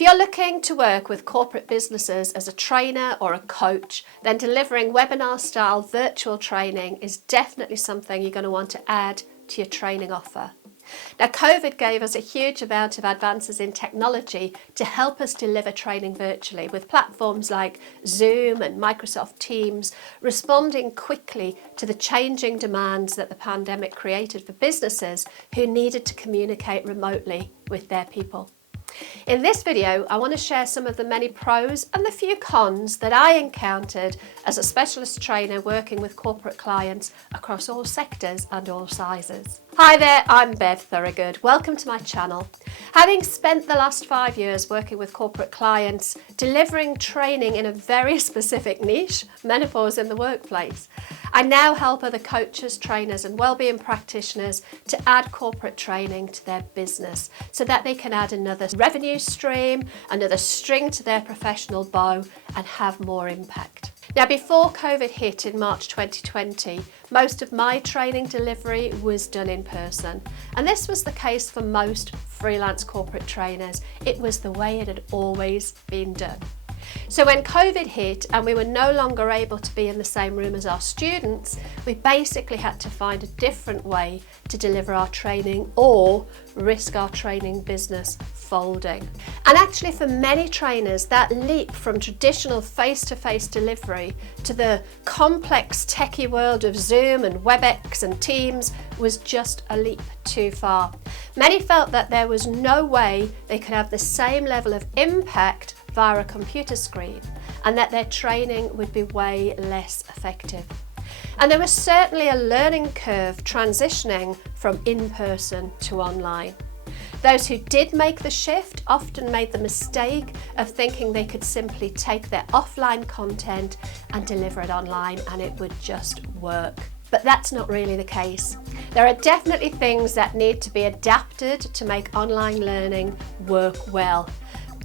If you're looking to work with corporate businesses as a trainer or a coach, then delivering webinar-style virtual training is definitely something you're going to want to add to your training offer. Now, COVID gave us a huge amount of advances in technology to help us deliver training virtually, with platforms like Zoom and Microsoft Teams responding quickly to the changing demands that the pandemic created for businesses who needed to communicate remotely with their people. In this video, I want to share some of the many pros and the few cons that I encountered as a specialist trainer working with corporate clients across all sectors and all sizes. Hi there, I'm Bev Thorogood. Welcome to my channel. Having spent the last 5 years working with corporate clients, delivering training in a very specific niche, menopause in the workplace, I now help other coaches, trainers and wellbeing practitioners to add corporate training to their business so that they can add another revenue stream, another string to their professional bow and have more impact. Now, before COVID hit in March 2020, most of my training delivery was done in person. And this was the case for most freelance corporate trainers. It was the way it had always been done. So when COVID hit and we were no longer able to be in the same room as our students, we basically had to find a different way to deliver our training or risk our training business folding. And actually for many trainers, that leap from traditional face-to-face delivery to the complex techie world of Zoom and WebEx and Teams was just a leap too far. Many felt that there was no way they could have the same level of impact via a computer screen and that their training would be way less effective. And there was certainly a learning curve transitioning from in-person to online. Those who did make the shift often made the mistake of thinking they could simply take their offline content and deliver it online and it would just work. But that's not really the case. There are definitely things that need to be adapted to make online learning work well.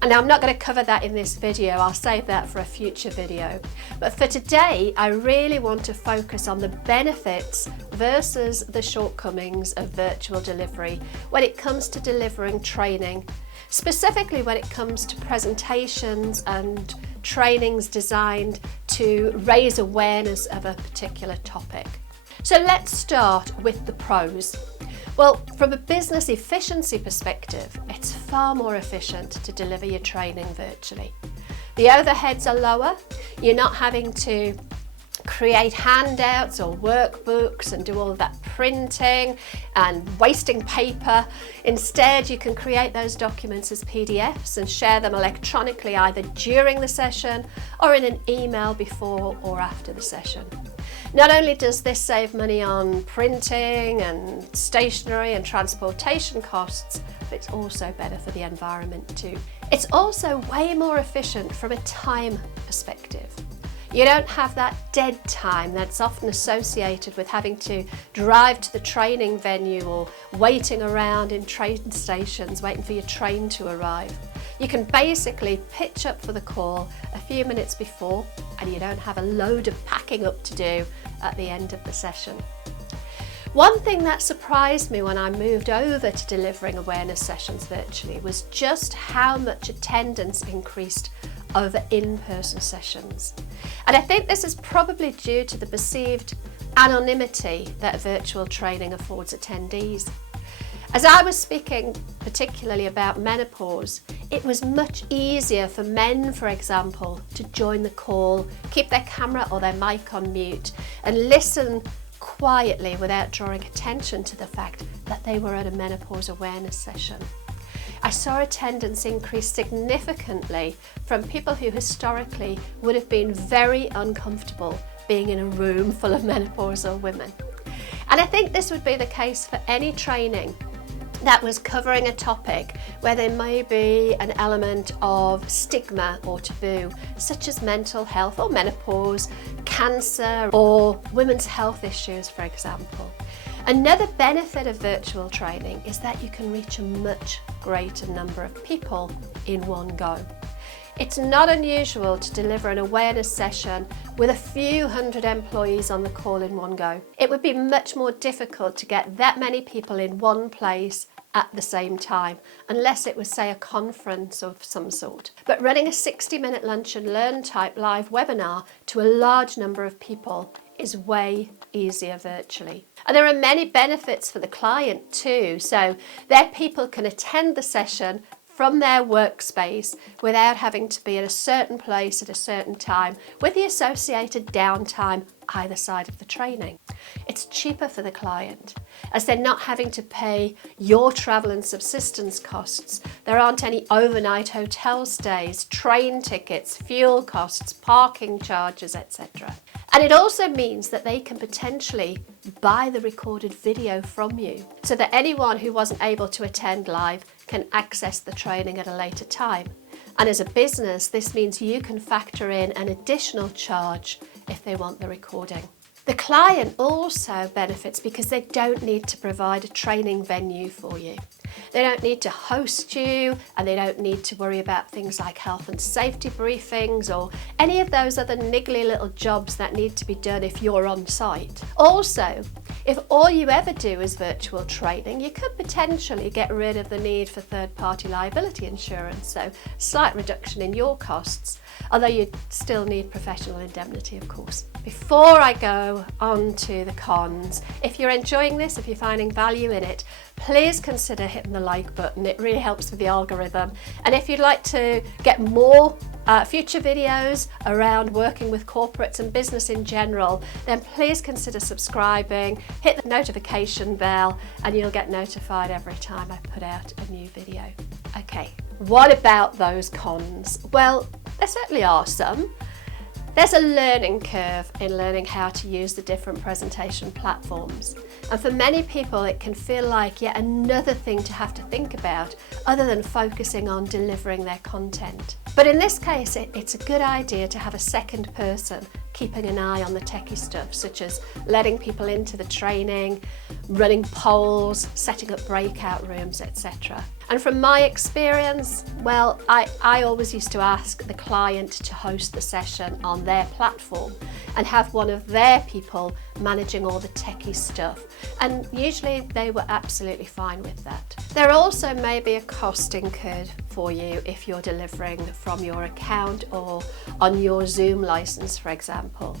And I'm not going to cover that in this video, I'll save that for a future video. But for today, I really want to focus on the benefits versus the shortcomings of virtual delivery when it comes to delivering training, specifically when it comes to presentations and trainings designed to raise awareness of a particular topic. So let's start with the pros. Well, from a business efficiency perspective, it's far more efficient to deliver your training virtually. The overheads are lower, you're not having to create handouts or workbooks and do all of that printing and wasting paper. Instead, you can create those documents as PDFs and share them electronically either during the session or in an email before or after the session. Not only does this save money on printing and stationery and transportation costs, but it's also better for the environment too. It's also way more efficient from a time perspective. You don't have that dead time that's often associated with having to drive to the training venue or waiting around in train stations waiting for your train to arrive. You can basically pitch up for the call a few minutes before and you don't have a load of packing up to do at the end of the session. One thing that surprised me when I moved over to delivering awareness sessions virtually was just how much attendance increased over in-person sessions. And I think this is probably due to the perceived anonymity that virtual training affords attendees. As I was speaking particularly about menopause, it was much easier for men, for example, to join the call, keep their camera or their mic on mute and listen quietly without drawing attention to the fact that they were at a menopause awareness session. I saw attendance increase significantly from people who historically would have been very uncomfortable being in a room full of menopausal women. And I think this would be the case for any training that was covering a topic where there may be an element of stigma or taboo, such as mental health or menopause, cancer or women's health issues, for example. Another benefit of virtual training is that you can reach a much greater number of people in one go. It's not unusual to deliver an awareness session with a few hundred employees on the call in one go. It would be much more difficult to get that many people in one place at the same time, unless it was, say, a conference of some sort. But running a 60-minute lunch and learn type live webinar to a large number of people is way easier virtually. And there are many benefits for the client too. So their people can attend the session from their workspace without having to be at a certain place at a certain time, with the associated downtime either side of the training. It's cheaper for the client, as they're not having to pay your travel and subsistence costs. There aren't any overnight hotel stays, train tickets, fuel costs, parking charges, etc. And it also means that they can potentially buy the recorded video from you, so that anyone who wasn't able to attend live can access the training at a later time. And as a business, this means you can factor in an additional charge if they want the recording. The client also benefits because they don't need to provide a training venue for you. They don't need to host you, and they don't need to worry about things like health and safety briefings or any of those other niggly little jobs that need to be done if you're on site. Also, if all you ever do is virtual training, you could potentially get rid of the need for third-party liability insurance, so slight reduction in your costs, although you still need professional indemnity, of course. Before I go on to the cons, if you're enjoying this, if you're finding value in it, please consider hitting the like button. It really helps with the algorithm. And if you'd like to get more future videos around working with corporates and business in general, then please consider subscribing, hit the notification bell, and you'll get notified every time I put out a new video. Okay, what about those cons? Well, there certainly are some. There's a learning curve in learning how to use the different presentation platforms. And for many people, it can feel like yet another thing to have to think about other than focusing on delivering their content. But in this case, it's a good idea to have a second person keeping an eye on the techie stuff, such as letting people into the training, running polls, setting up breakout rooms, etc. And from my experience, well, I always used to ask the client to host the session on their platform and have one of their people managing all the techie stuff. And usually they were absolutely fine with that. There also may be a cost incurred for you if you're delivering from your account or on your Zoom license, for example.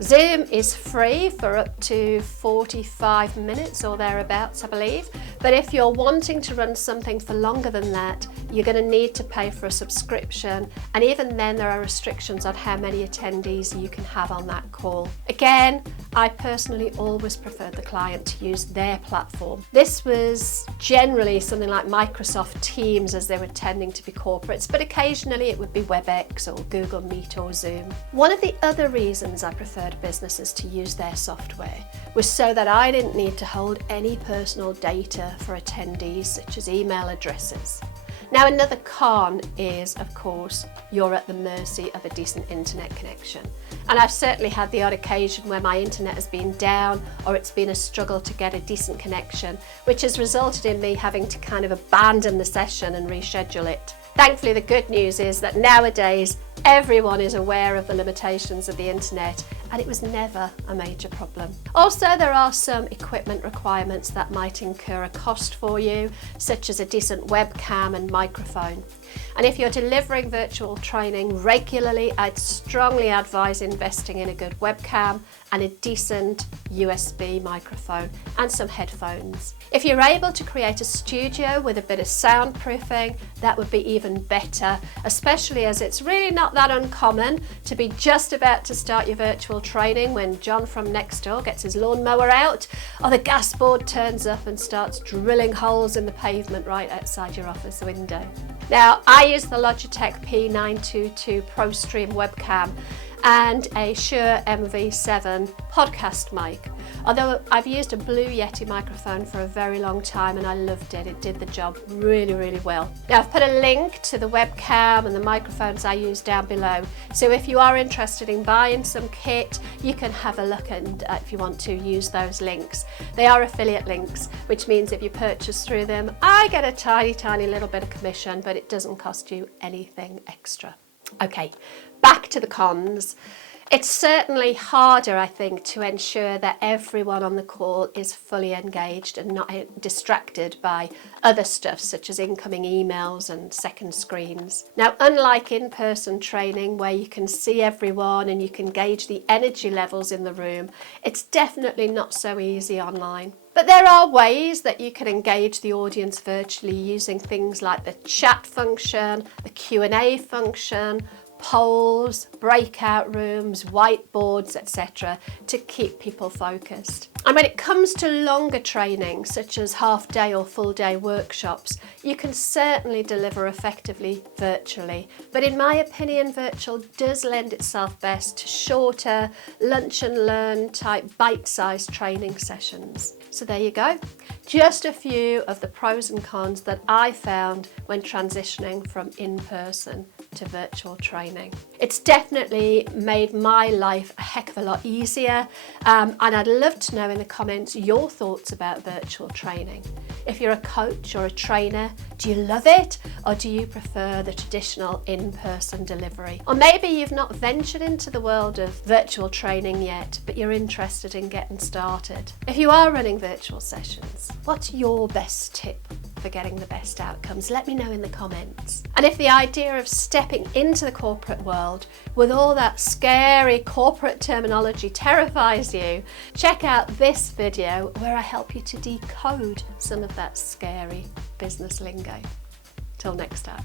Zoom is free for up to 45 minutes or thereabouts, I believe. But if you're wanting to run something for longer than that, you're going to need to pay for a subscription. And even then, there are restrictions on how many attendees you can have on that call. Again, I personally always preferred the client to use their platform. This was generally something like Microsoft Teams, as they were tending to be corporates, but occasionally it would be WebEx or Google Meet or Zoom. One of the other reasons I preferred businesses to use their software was so that I didn't need to hold any personal data for attendees, such as email addresses. Now, another con is, of course, you're at the mercy of a decent internet connection. And I've certainly had the odd occasion where my internet has been down or it's been a struggle to get a decent connection, which has resulted in me having to kind of abandon the session and reschedule it. Thankfully, the good news is that nowadays everyone is aware of the limitations of the internet, and it was never a major problem. Also, there are some equipment requirements that might incur a cost for you, such as a decent webcam and microphone. And if you're delivering virtual training regularly, I'd strongly advise investing in a good webcam and a decent USB microphone and some headphones. If you're able to create a studio with a bit of soundproofing, that would be even better, especially as it's really not that uncommon to be just about to start your virtual training when John from next door gets his lawnmower out, or the gas board turns up and starts drilling holes in the pavement right outside your office window. Now, I use the Logitech P922 ProStream webcam and a Shure MV7 podcast mic. Although I've used a Blue Yeti microphone for a very long time and I loved it. It did the job really, really well. Now, I've put a link to the webcam and the microphones I use down below. So if you are interested in buying some kit, you can have a look, and if you want to use those links. They are affiliate links, which means if you purchase through them, I get a tiny, tiny little bit of commission, but it doesn't cost you anything extra. Okay, back to the cons. It's certainly harder, I think, to ensure that everyone on the call is fully engaged and not distracted by other stuff such as incoming emails and second screens. Now, unlike in-person training where you can see everyone and you can gauge the energy levels in the room, it's definitely not so easy online. But there are ways that you can engage the audience virtually using things like the chat function, the Q&A function, polls, breakout rooms, whiteboards, etc. to keep people focused. And when it comes to longer training, such as half-day or full-day workshops, you can certainly deliver effectively virtually. But in my opinion, virtual does lend itself best to shorter lunch and learn type bite-sized training sessions. So there you go. Just a few of the pros and cons that I found when transitioning from in-person to virtual training. It's definitely made my life a heck of a lot easier, and I'd love to know in the comments your thoughts about virtual training. If you're a coach or a trainer, do you love it or do you prefer the traditional in-person delivery? Or maybe you've not ventured into the world of virtual training yet, but you're interested in getting started. If you are running virtual sessions, what's your best tip for getting the best outcomes? Let me know in the comments. And if the idea of stepping into the corporate world with all that scary corporate terminology terrifies you, check out this video where I help you to decode some of that scary business lingo. Till next time.